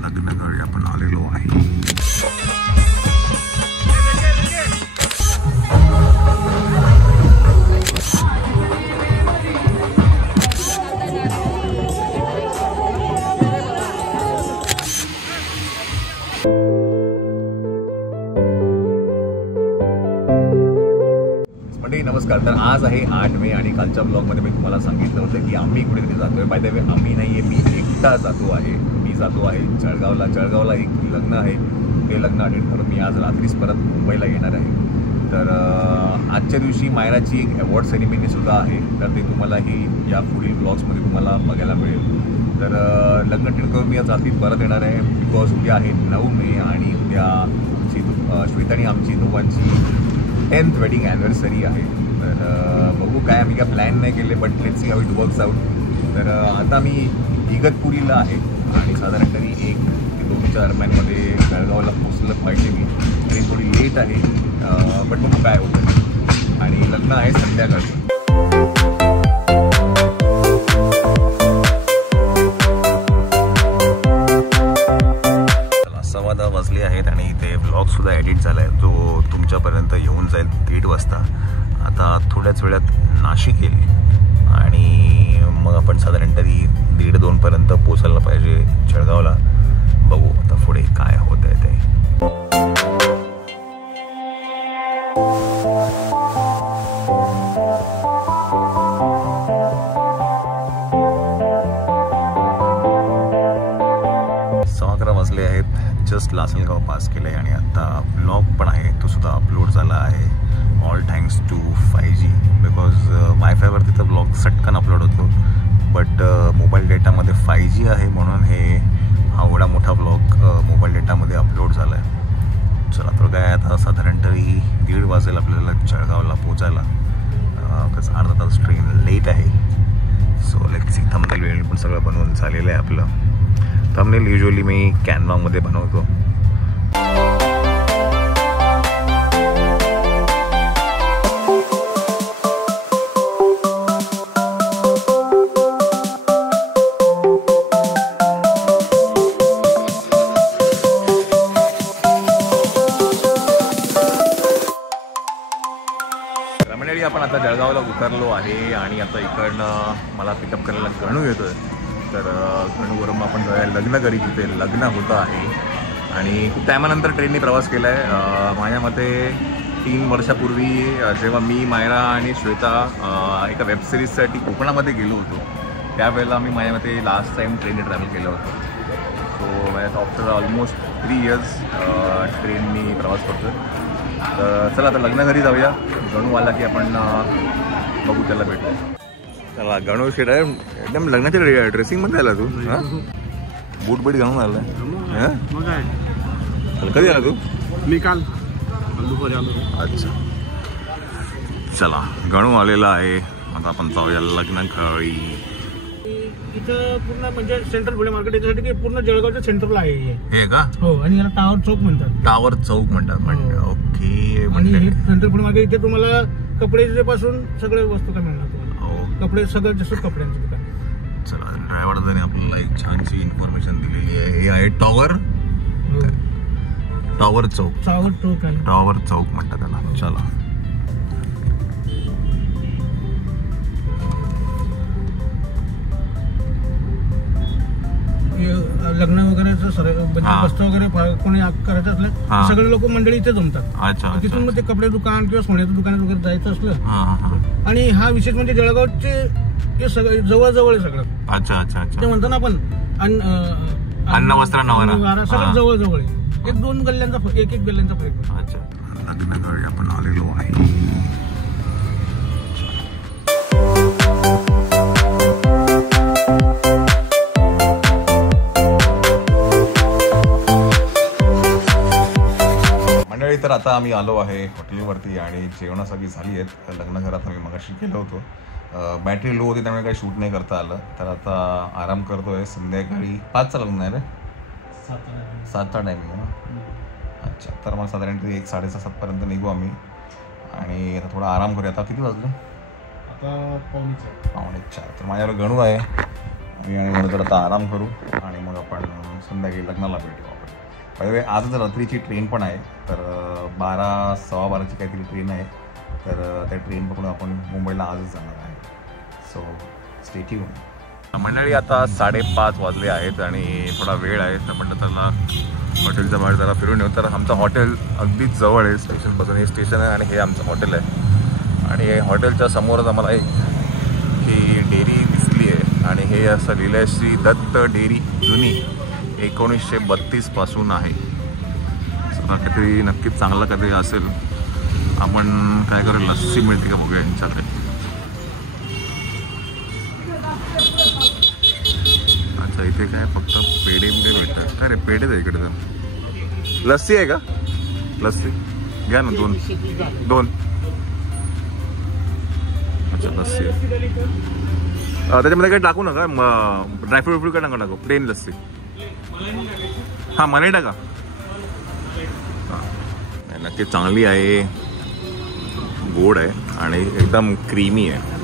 लग्नाकडे आपण आलेलो आहे. नमस्कार. तर आज आहे 8 मे आणि कालच्या ब्लॉगमध्ये मी तुम्हाला सांगितलं होतं की आम्ही कुठेतरी जातोय. बाय द वे आम्ही नाही आहे, मी एकटा जातो आहे. मी जातो आहे जळगावला एक लग्न आहे. ते लग्न अटेंड करून मी आज रात्रीच परत मुंबईला येणार आहे. तर आजच्या दिवशी मायराची एक अवॉर्ड सेरेमनीसुद्धा आहे. तर ते तुम्हालाही या पुढील ब्लॉग्समध्ये तुम्हाला बघायला मिळेल. तर लग्न अटेंड करून मी आज रात्री परत येणार आहे. बिकॉज उद्या आहे 9 मे आणि उद्या आमची श्वेता आणि आमची दोघांची 10th वेडिंग ॲनिव्हर्सरी आहे. तर बघू काय, आम्ही काय प्लॅन नाही केले, but let's see how it works out. तर आता मी इगतपुरीला आहे आणि साधारण तरी 1 ते 2च्या दरम्यानमध्ये जळगावला पोचलं पाहिजे मी. तरी थोडी लेट आहे, बट बघू काय होतं. आणि लग्न आहे संध्याकाळचं. 10:15 वाजले आहेत आणि इथे ब्लॉगसुद्धा एडिट झाला आहे, जो तुमच्यापर्यंत येऊन जाईल 1:30 वाजता. आता थोड्याच वेळात नाशिक येईल आणि मग आपण साधारण तरी 1:30-2 पर्यंत पोचायला पाहिजे जळगावला. बघू आता पुढे काय होत आहे ते. वाजले आहेत. जस्ट लासलगाव पास केलं आहे आणि आता ब्लॉग पण आहे, तो सुद्धा अपलोड झाला आहे. All thanks to 5G, because वायफायवरती तर ब्लॉग सटकन अपलोड होतो, बट मोबाईल डेटामध्ये 5G आहे म्हणून हा एवढा मोठा ब्लॉग मोबाईल डेटामध्ये अपलोड झाला आहे. चला तर काय, आता साधारण तरी 1:30 वाजेल आपल्याला जळगावला पोचायला. कसं अर्धा तास ट्रेन लेट आहे. So let's see. थंबनेल वेळ पण सगळं बनवून झालेलं आहे आपलं. थंबनेल युजली मी कॅनवामध्ये बनवतो. रमणेरी आपण आता जळगावला उतरलो आहे आणि आता इकडनं मला पिकअप करायला गणू येतोय. तर गणूवरून आपण जाऊया लग्नघरी, तिथे लग्न होतं आहे. आणि खूप टायमानंतर ट्रेनने प्रवास केला आहे. माझ्या मते 3 वर्षापूर्वी जेव्हा मी, मायरा आणि श्वेता एका वेबसिरीजसाठी कोकणामध्ये गेलो होतो, त्यावेळेला मी माझ्या मते लास्ट टाईम ट्रेनने ट्रॅव्हल केलं होतं. सो माझ्या आफ्टर ऑलमोस्ट 3 इयर्स ट्रेननी प्रवास करतो. तर चला आता लग्नघरी जाऊया. गणू आला की आपण बघू, त्याला भेटू. चला गणू शेट आहे एकदम लग्नाच्या ड्रेसिंगमध्ये आला तू. हां, बूट बीट घालून आला. कधी आला तू? मी काल दुपारी आलो. अच्छा, चला गणू आलेला आहे. आता आपण जाऊया लग्नाघरी. इथं पूर्ण म्हणजे सेंट्रल पुणे मार्केट याच्यासाठी पूर्ण जळगावच्या सेंटरला आहे हे का? हो. आणि याला टावर चौक म्हणतात. टावर चौक म्हणतात म्हणजे. ओके. आणि हे सेंट्रल पुणे मार्केट, इथे तुम्हाला कपडे पासून सगळे वस्तू काय मिळणार तुम्हाला. कपडे सगळं जसं कपड्यांचं दुकान. चला ड्रायव्हरने आपल्याला एक छानशी इन्फॉर्मेशन दिलेली आहे. हे आहे टावर चौक. टावर चौक म्हणतात त्याला. चला लग्न वगैरे वस्तू वगैरे कोणी करायचं असलं सगळे लोक मंडळी इथे जमतात. तिथून मग ते कपडे दुकान किंवा सोन्याचं दुकान वगैरे जायचं असलं. आणि हा विशेष म्हणजे जळगावचे जवळ आहे सगळं. अच्छा अच्छा अच्छा. ते म्हणतो ना आपण अन्न वस्त्र नवारा, सगळं जवळ आहे. 1-2 गल्ल्यांचा एक गल्ल्यांचा फरक. अच्छा. लग्नाकडे आपण आलेलो आहे. तर आता आम्ही आलो आहे हॉटेलवरती आणि जेवणासाठी झाली आहेत. लग्नघरात आम्ही मगाशी केलं होतं. बॅटरी लो होती त्यामुळे काही शूट नाही करता आलं. तर आता आराम करतोय. संध्याकाळी 5चा लग्न आहे रे, 7चा टायमिंग आहे ना. अच्छा, तर मग साधारण 1-6:30-7 पर्यंत निघू आम्ही आणि आता थोडा आराम करूया. आता किती वाजले? आता 3:45. तर माझ्यावर गणू आहे मी आणि म्हणून तर आता आराम करू आणि मग आपण संध्याकाळी लग्नाला भेटू आपण. बाय द वे आज रात्रीची ट्रेन पण आहे, तर 12, 12:15ची काहीतरी ट्रेन आहे, तर त्या ट्रेन पकडून आपण मुंबईला आजच जाणार आहे. So stay tune. मंडळी आता 5:30 वाजले आहेत आणि थोडा वेळ आहे, तर म्हटलं त्याला हॉटेलच्या बाहेर जरा फिरून येऊ. तर आमचं हॉटेल अगदीच जवळ आहे स्टेशनपासून. हे स्टेशन आहे आणि हे आमचं हॉटेल आहे आणि हॉटेलच्या समोरच आम्हाला एक ही डेअरी दिसली आहे आणि हे असं लिहिलं आहे श्री दत्त डेअरी, जुनी 1932 पासून आहे. काहीतरी नक्कीच चांगलं काहीतरी असेल. आपण काय करू, लस्सी मिळते का बघूया यांच्याकडे. अच्छा इथे काय फक्त पेढे भेटतात. काय रे पेढेच आहे इकडे. तर लस्सी आहे का? लस्सी घ्या ना, दोन. अच्छा लस्सी त्याच्यामध्ये काही टाकू नका, ड्रायफ्रूट काय टाकू, प्लेन लस्सी. हां मलाई टाका. हां नक्की चांगली आहे, गोड आहे आणि एकदम क्रीमी आहे.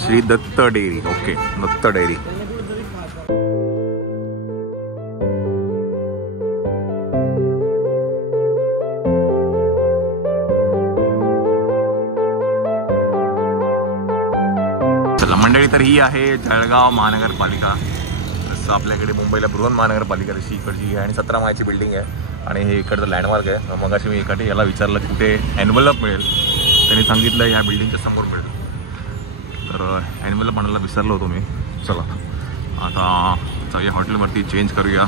Shri Datta dairy. Okay Datta dairy. चला मंडळी, तर ही आहे जळगाव महानगरपालिका. जसं आपल्याकडे मुंबईला बृहन्महानगरपालिका तशी इकडची आहे आणि 17 माळ्याची बिल्डिंग आहे आणि हे इकडचं लँडमार्क आहे. मग अशी मी इकडे याला विचारलं की कुठे एन्व्हलप मिळेल, त्यांनी सांगितलं या बिल्डिंगच्या समोर मिळेल. तर एन्व्हलप आणायला विसरलो होतो मी. चला आता जाऊया हॉटेलवरती, चेंज करूया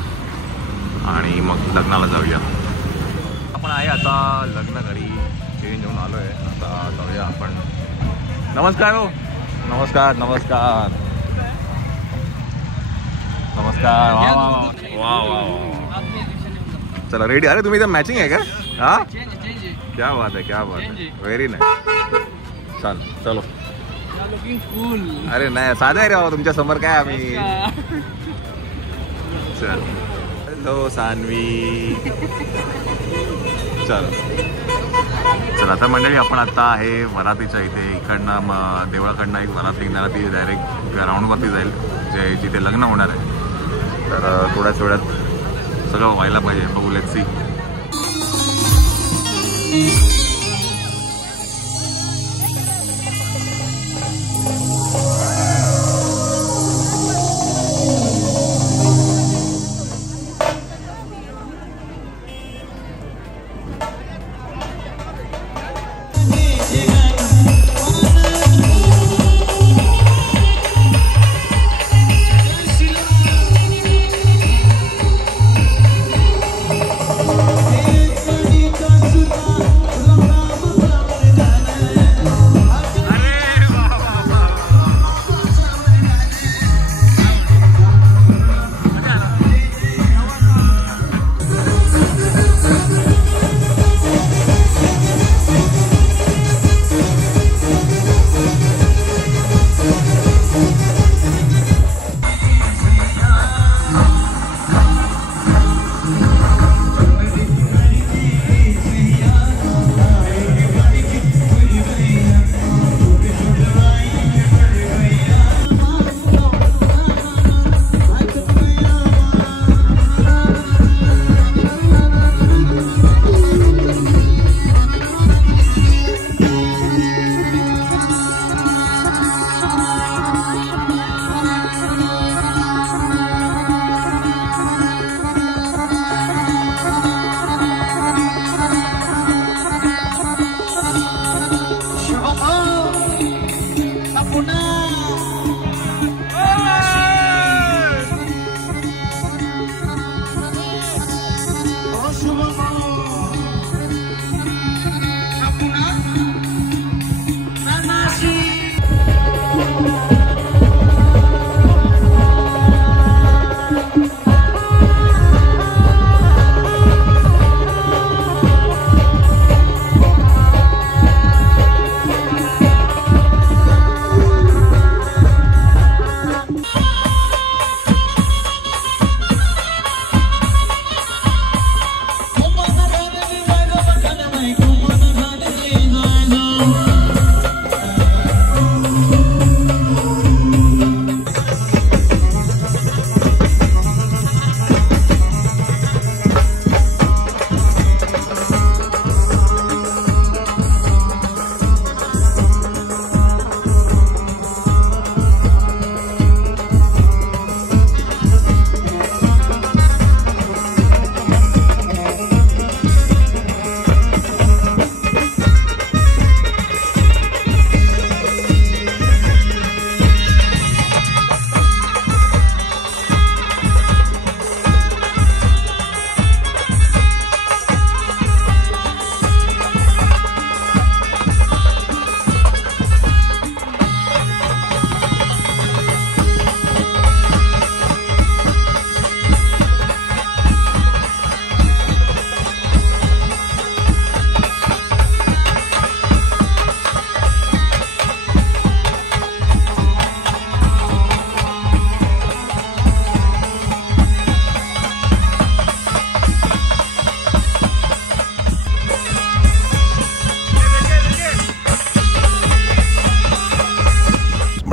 आणि मग लग्नाला जाऊया. आपण आहे आता लग्न घरी, चेंज होऊन आलो आहे. आता जाऊया आपण. नमस्कार हो. नमस्कार नमस्कार नमस्कार. वा वा वा वा. चला रेडी. अरे तुम्ही इथं मॅचिंग आहे का? हां क्या बात आहे, क्या बात आहे, व्हेरी नाईस. चाल चलो. अरे नाही साधं आहे रे बाबा, तुमच्या समोर काय आम्ही. चल हॅलो सान्वी. चल चला आता मंडळी, आपण आता आहे वरातीच्या इथे. इकडनं देवळाकडनं एक वरात निघणार, ती डायरेक्ट ग्राउंडवरती जाईल जिथे लग्न होणार आहे. तर थोड्याच वेळात सगळं व्हायला पाहिजे. बघू, लेट्स सी.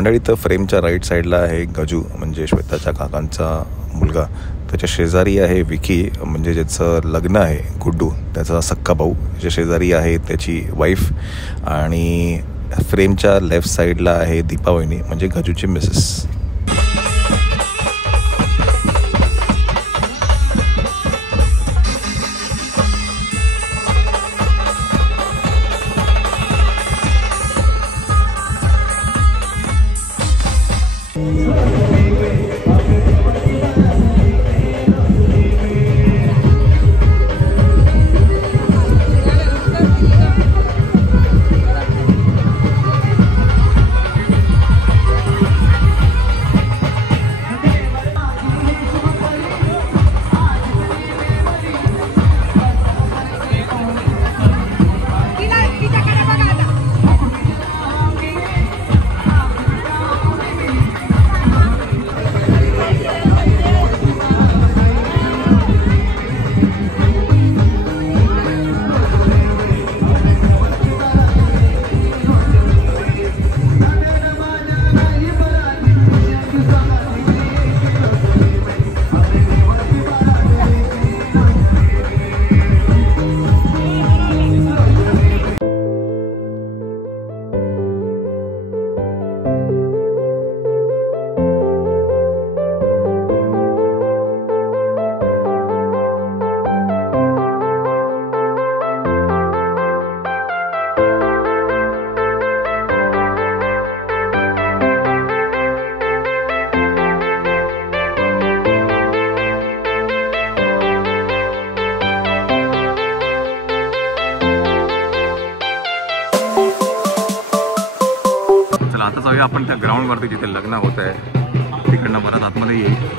मंडळी तर फ्रेमच्या राईट साईडला आहे गजू, म्हणजे श्वेताच्या काकांचा मुलगा. त्याच्या शेजारी आहे विकी, म्हणजे ज्याचं लग्न आहे, गुड्डू त्याचा सक्का भाऊ. त्याच्या शेजारी आहे त्याची वाईफ. आणि फ्रेमच्या लेफ्ट साईडला आहे दीपा वहिनी, म्हणजे गजूची मिसेस. आता जाऊया आपण त्या ग्राउंडवरती जिथे लग्न होत आहे, तिकडनं परत आतमध्ये येईल.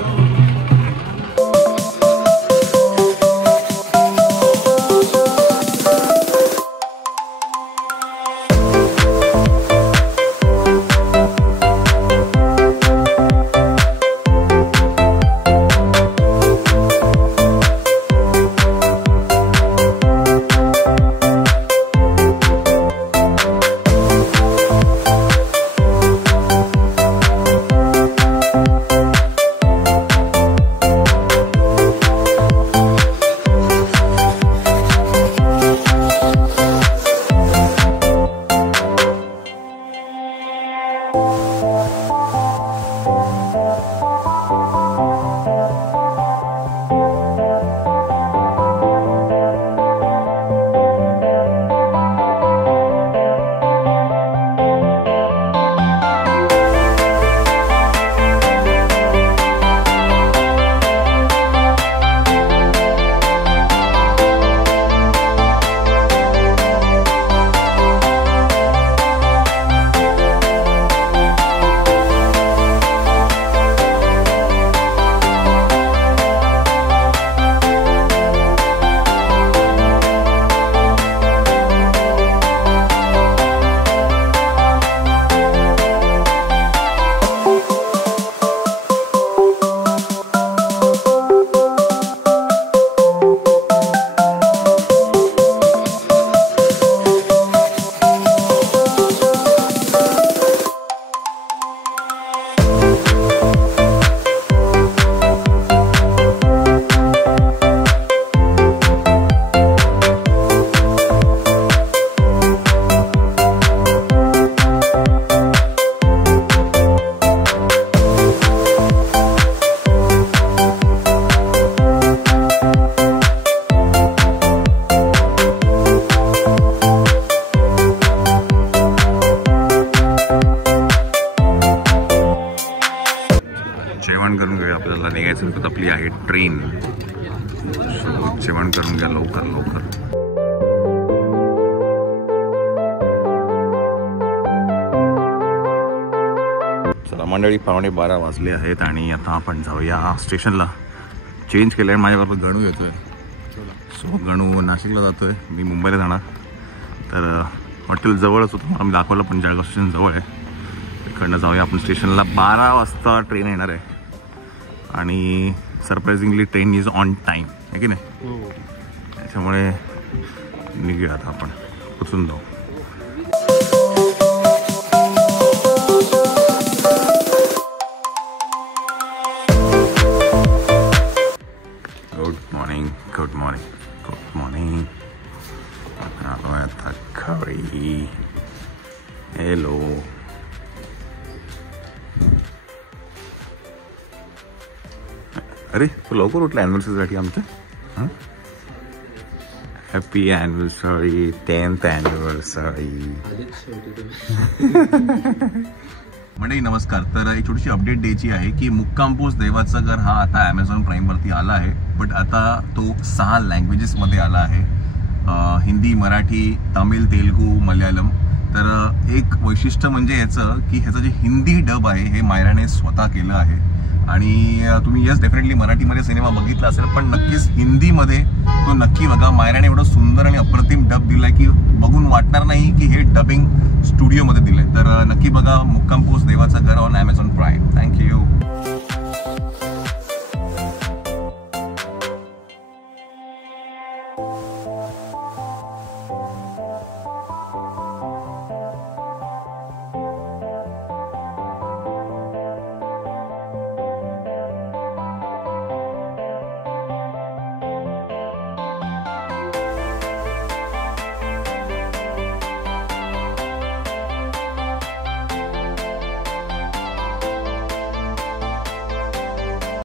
जेवण करून घेऊया, आपल्याला निघायचं होतं. आपली आहे ट्रेन, जेवण करून घ्या लवकर लवकर. चला मंडळी, 11:15 वाजले आहेत आणि आता आपण जाऊया स्टेशनला. चेंज केलं आहे, माझ्याबरोबर गणू येतोय. सो गणू नाशिकला जातोय, मी मुंबईला जाणार. तर हॉटेल जवळच होतं, मला मी दाखवलं, पण जळगाव स्टेशन जवळ आहे. इकडनं जाऊया आपण स्टेशनला. 12 वाजता ट्रेन येणार आहे आणि surprisingly train is on time, आहे की नाही? त्याच्यामुळे निघूया आता आपण, पोचून जाऊ. Good morning. आपण आता घरी. हॅलो. अरे तू लवकर उठला ॲनिव्हर्सरीसाठी आमच्या. Happy anniversary, 10th anniversary. मंडळी नमस्कार. तर एक छोटीशी अपडेट द्यायची आहे की मुक्काम पोस्ट देवाचं घर हा आता ॲमेझॉन प्राईमवरती आला आहे. बट आता तो 6 लँग्वेजेसमध्ये आला आहे. हिंदी, मराठी, तमिळ, तेलुगू, मल्याळम. तर एक वैशिष्ट्य म्हणजे याचं की ह्याचं जे हिंदी डब आहे हे मायराने स्वतः केलं आहे. आणि तुम्ही यस डेफिनेटली मराठीमध्ये सिनेमा बघितला असेल, पण नक्कीच हिंदीमध्ये तो नक्की बघा. मायराने एवढं सुंदर आणि अप्रतिम डब दिलाय की बघून वाटणार नाही की हे डबिंग स्टुडिओमध्ये दिलंय. तर नक्की बघा मुक्काम पोस्ट देवाचं घर ऑन ॲमेझॉन प्राईम.